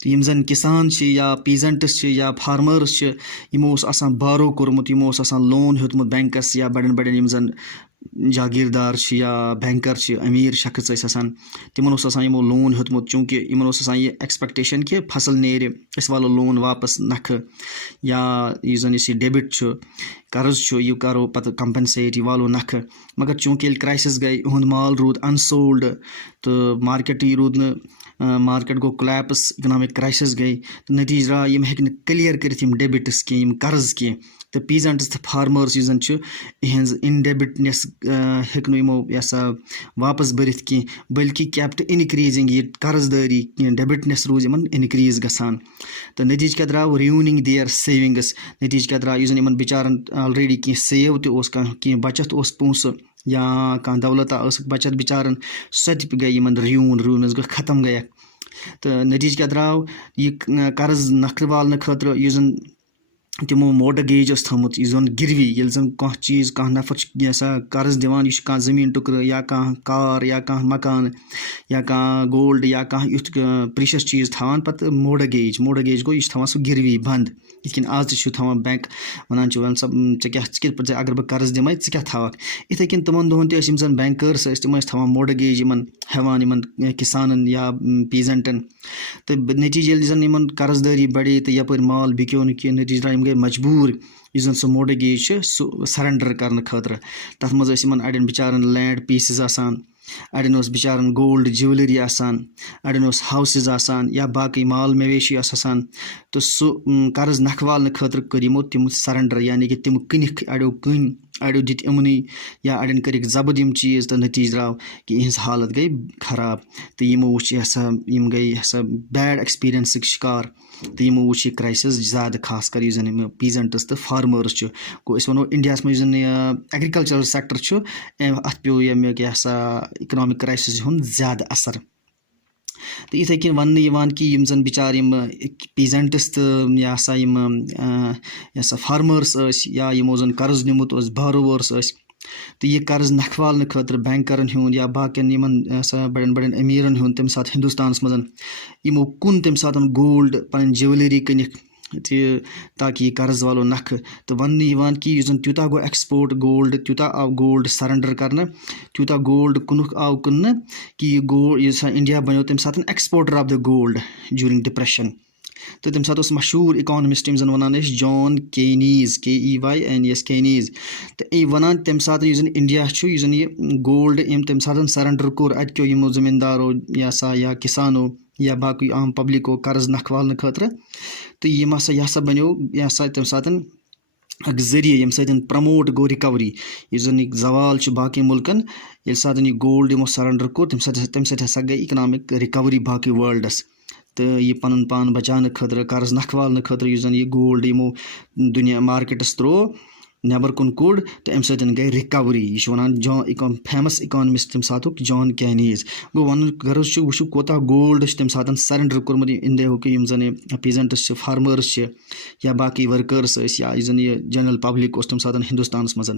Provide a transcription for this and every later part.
तो यम जन किसान या पीजेंट्स या फार्मर्स यमो बारो कोर्मुत यमो लोन हेतमुत बैंकस या बड़न बड़न यम जन जागीरदार या बैंकर अमीर शख्स तिमन यमो लोन हेतमुत चूँकि इन यह एक्सपेक्टेशन कि फसल नेर वालो लोन वापस नख या जन डेबिट कर्ज यह करो पत कंपनसेट यह वालो नख मगर चूँकि क्राइसिस गई इहुंद माल रूद अनसोल्ड तो मार्केट रूद न मार्केट गो कोलैप्स इकनॉमिक क्राइसिस गई तो नतीज द्राव यम हेक क्लियर करित यम डेबिट्स की यम कर्ज की तो पीजेंट्स तो फार्मर्स यह जन इहज इनडेबिटनेस हेक यमो वापस भरित की बल्कि कैप्ट इनक्रीजिंग ये कर्जदारी डेबिटनेस रूज इन इनक्रीज गसान तो नतीज क्या द्राव रियूनिंग देयर सेविंग्स नतीज क्या द्राव यह बिचारन ऑलरेडी कह सेव तो बचत पोस या कह दौलत बचत बिचारन सो गई रियून गई ख़त्म गई तो नतीज क्या द्राव यह कर्ज नख वालने खतर यह तिमो मोर्टगेज थमुत यह गिरवी ये कह चीज़ कह नफर कर्ज दिवान कह जमीन टुकर या कह कार या कह मकान या कह गोल्ड या कह युथ प्रीशियस चीज़ थवान पत मोर्टगेज गो यह सह गिरवी बंद यिन आज तवान बैंक वन सब क्या अगर बह कर्ज दिमे क्या थवक इथे कन तमन दोहन तम जन बैंकर्स तम थवान मोर्टगेज हेवान किसानन या पीजेंटन तो नतीजे जन कर्जदारी बढ़े तो यपर माल बिक्यो न नतीज द्राव गए मजबूर यह जन सो मोर्टगेज सह सरेंडर करने खतर तथ मज अड़न बिचारन लैंड पीसेस अड़न बिचारन गोल्ड ज्वेलरी अड़न हाउसेज या बाकी माल मवेशी तो सह कर्ज नख वालने खतर कर तिम सरेंडर यानी कि तिम कनिक अड़ो कन अड़ो दित इमनी या अड़न कर जबद यम चीज़ तो नतीज द्राव कि इहज हालत गई खराब तो यमो वुच यम गई बैड एक्सपीरियंस शिकार तो यमो वुच यह क्राइसिस ज़्यादा खास कर यम पीजेंट्स तो फार्मर्स गो वो इंडिया में एग्रीकल्चरल सेक्टर अत पे यमिक इकनॉमिक क्राइसिस हुंद ज़्यादा असर तो इथे कन वन कि यम जन बिचार यम पीजेंट्स तो यह फार्मर्स या यमो जन कर्ज निमुत बारोवर्स तो यह कर्ज नख वालने खतर बैंकरन हुंद या बाकियन बड़न बड़न अमीरन हुंद तम साथ हिंदुस्तान मज यमो कुन तम साथ गोल्ड पन ज्वेलरी कनिक ताकि यह कर्ज वालो नख तो वन कि यह त्यूता गो एक्सपोर्ट गोल्ड त्यूता आव गोल्ड सरेंडर करना त्यूता गोल्ड कुनुक आव कुन कि यह गोल्ड इंडिया बनो तम साथ exporter of the gold during depression तो तम साथ मशहूर इकोनमिस्ट यम जन one John Kaynes KEYNES Kaynes तो वन तम साथ इंडिया यह गोल्ड यम तम साथ सरेंडर कोर अतो यमो जमींदारो या किसानो या बाकी आम पब्लिको कर्ज नख वालने खतर तो यह बनो तम साथ जरिए यम प्रमोट गो रिकवरी यह जन जवाल बाकी मुल्कन ये साथ यह गोल्ड यमो सरेंडर कोर तम सा गई इकनॉमिक रिकवरी बाकी वर्ल्डस तो यह पन पान बचाने खतर कर्ज नख वालने खतर यह गोल्ड यमो दुनिया मार्केटस त्रो नबर कुन कोड़ तो अम सतन गई रिकवरी यह वन फेमस इकोनमिस्ट तम साथ जॉन केनीज गो वन गर्ज वो कोता गोल्ड तम साथ सरेंडर कोर्मुत इंडिया यम जन पीजेंट्स फार्मर्स या बाकी वर्कर्स या यह जनरल पब्लिक तम साथ हिंदुस्तान मज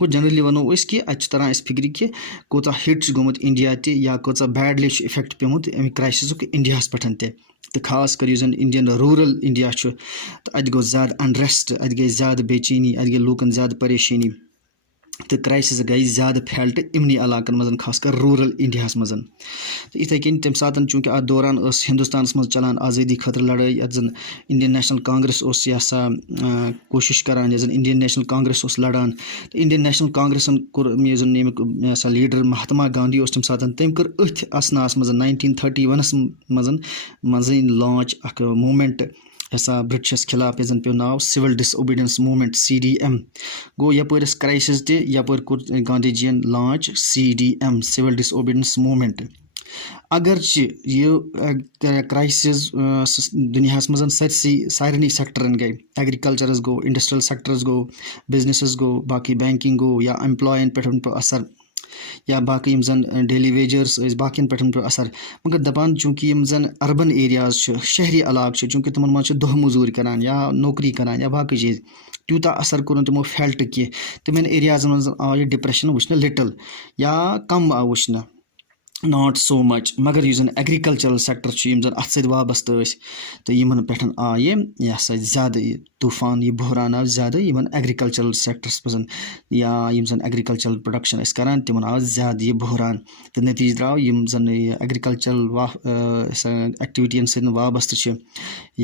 गो जनरली वनो कि तरह फिक्र कि कोता हिट गोमुत इंडिया या कोता बैडली इफेक्ट पेमुत अमि क्राइसिस इंडिया पे तो खास कर इंडियन रूरल इंडिया तो अत गो ज़्यादा अनरेस्ट अत गई ज़्यादा बेचैनी अत गई लूकन ज़्यादा परेशानी तो क्राइसिस गई ज़्यादा फैल्ट इमनी इलाकन मज खास कर रूरल इंडिया मज तो इथे कन तम साथ चूँकि अत दौरान हिंदुस्तान मज चलान आज़ादी खतर लड़ाई अत जन इंडियन नेशनल कांग्रेस कोशिश करान जन इंडियन नेशनल कांग्रेस लड़ान तो Indian national कांग्रेसन core leader Mahatma Gandhi तम साथ तम कर अथ असनास मज 1931 मज लॉन्च अख मूवमेंट ब्रिटिशस खिलाफ ये पे नाव सिविल डिसओबीडियंस मूवमेंट CDM गो यपर क्राइसिस यपर कोर Gandhi ji launch CDM civil disobedience movement अगरचे यह क्राइसिस दुनिया मज सारे सेक्टरन गई एग्रीकल्चरस गो इंडस्ट्रियल सेक्टर्स गो बिजनेस गो बाकी बैंकिंग गो या एम्प्लॉयन पे असर या बाकी जन डेली वेजर्स बाकियन पे असर मगर दपान चूँकि जन अर्बन एरियाज शहरी इलाक चूँकि तिमन मज दह मजूर करान या नौकरी करान या बाकी चीज़ त्यूता असर कोर तमो फेल्ट कह तिमन एरियाजन मज आव डिप्रेशन वुचन लिटल या कम आव वुचन ناٹ سو مَچ مگر یُس زَن ایٚگرِکَلچرَل سیٚکٹَر چھُ یِم زَن اَتھ سۭتۍ وابستہٕ ٲسۍ تہٕ یِمَن پٮ۪ٹھ آیہِ یہِ ہَسا زیادٕ یہِ طوٗفان یہِ بحران آو زیادٕ یِمَن ایٚگرِکَلچرَل سیٚکٹَرَس منٛز یا یِم زَن ایٚگرِکَلچرَل پرٛوڈَکشَن ٲسۍ کَران تِمَن آو زیادٕ یہِ بحران تہٕ نٔتیٖجہٕ درٛاو یِم زَن یہِ ایٚگرِکَلچرَل ایٚکٹِوِٹیَن سۭتۍ وابستہٕ چھِ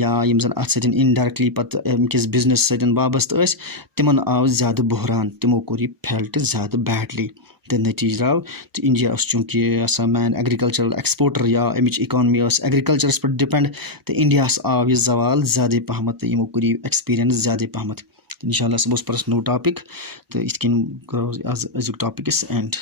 یا یِم زَن اَتھ سۭتۍ اِنڈایریٚکٹلی پَتہٕ أمکِس بِزنِس سۭتۍ وابستہٕ ٲسۍ تِمَن آو زیادٕ بحران تِمو کوٚر یہِ فیلٹ زیادٕ بیڈلی تہٕ نٔتیٖجہٕ درٛاو تہٕ اِنڈیا اوس چوٗنٛکہِ مین ایٚگرِکَلچرَل ایٚکٕسپوٹَر یا اَمِچ اِکانمی ٲس ایٚگرِکَلچرَس پٮ۪ٹھ ڈِپٮ۪نٛڈ تہٕ اِنڈیاہَس آو یہِ زوال زیادَے پَہمَتھ تہٕ یِمو کوٚر یہِ ایٚکٕسپیٖریَنٕس زیادَے پَہمَتھ اِنشاء اللہ صُبحس پَرَس نوٚو ٹاپِک تہٕ یِتھ کٔنۍ کَرو آز أزیُک ٹاپِک أسۍ ایٚنٛڈ